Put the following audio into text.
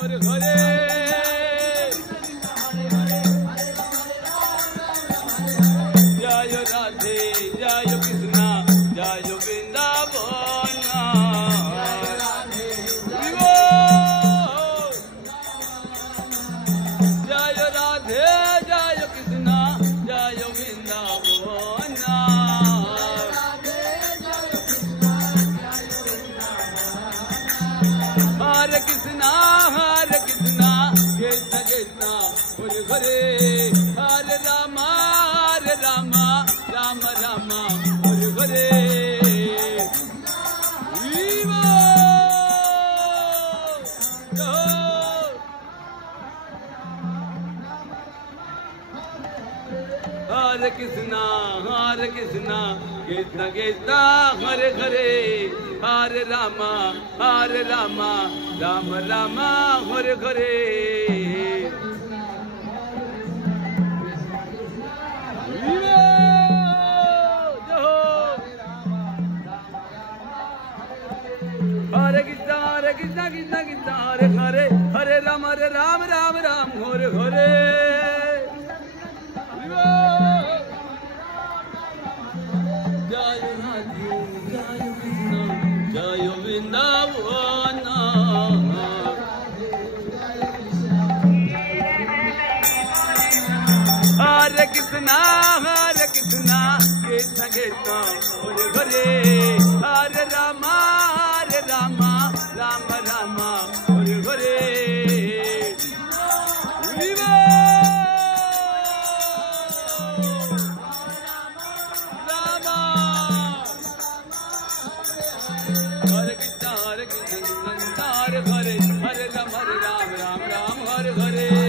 Hare Hare Jai Radhe Jai Krishna Jai Vrindavan Jai Radhe Jai Krishna Jai Vrindavan Hare Krishna Krishna Krishna Hare Hare Hare Ram Ram Ram Hare Hare Hare Krishna Krishna Krishna Hare Hare Hare Ram Ram Ram Hare Hare Hare Krishna Krishna Krishna Hare Hare Hare Ram Ram Ram Hare Hare Jai Radhe Jai Krishna Jai Vrindavan Hare Krishna Krishna Krishna Hare Hare Hare Ram Ram Ram Hare Hare Hare Krishna Hare Ram Ram Ram Hare Hare